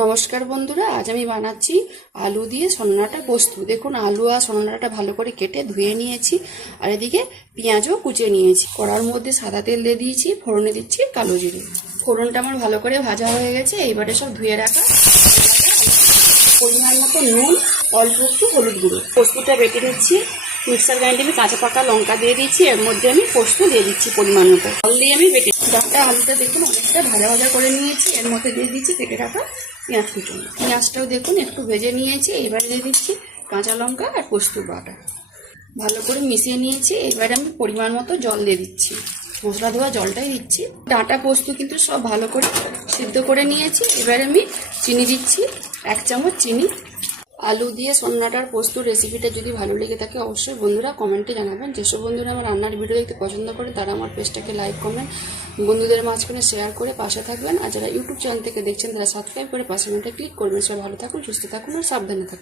নমস্কার বন্ধুরা, আজ আমি বানাচ্ছি আলু দিয়ে সন্নাটা পোস্ত। দেখুন, আলু আর সন্নাটা ভালো করে কেটে ধুয়ে নিয়েছি, আর এদিকে পেঁয়াজও কুচিয়ে নিয়েছি। কড়ার মধ্যে সাদা তেল দিয়ে দিয়েছি, ফোড়নে দিচ্ছি কালো জিরে। ফোড়নটা আমার ভালো করে ভাজা হয়ে গেছে। এইবারে সব ধুয়ে রাখা পরিমাণ মতো নুন, অল্প একটু হলুদ গুঁড়ো, পোস্তটা বেটে নিচ্ছি। মিক্সার গ্রাইন্ডারে আমি কাঁচা পাকা লঙ্কা দিয়ে দিচ্ছি, এর মধ্যে আমি পোস্ত দিয়ে দিচ্ছি পরিমাণ মতো। জল দিয়ে আমি বেটে ডাটা আলুটা দেখুন অনেকটা ভাজা ভাজা করে নিয়েছি, এর মধ্যে দিয়ে দিচ্ছি কেটে রাখা পেঁয়াজ কুচুনো। পেঁয়াজটাও দেখুন একটু ভেজে নিয়েছি। এবারে দিয়ে দিচ্ছি কাঁচা লঙ্কা আর পোস্ত বাটা, ভালো করে মিশিয়ে নিয়েছি। এবারে আমি পরিমাণ মতো জল দিয়ে দিচ্ছি, মশলা ধোয়া জলটাই দিচ্ছি। ডাঁটা পোস্ত কিন্তু সব ভালো করে সিদ্ধ করে নিয়েছি। এবারে আমি চিনি দিচ্ছি, 1 চামচ চিনি। আলু দিয়ে সন্নাটার পোস্ত রেসিপিটা যদি ভালো লেগে থাকে অবশ্যই বন্ধুরা কমেন্টে জানাবেন। যেসব বন্ধুরা আমার রান্নার ভিডিও দেখতে পছন্দ করে তারা আমার পেজটাকে লাইক কমেন্ট বন্ধুদের মাঝখানে শেয়ার করে পাশে থাকবেন। আর যারা ইউটিউব চ্যানেল থেকে দেখছেন তারা সাবস্ক্রাইব করে পাশে ক্লিক করবেন। সবাই ভালো থাকুন, সুস্থ থাকুন আর সাবধানে থাকুন।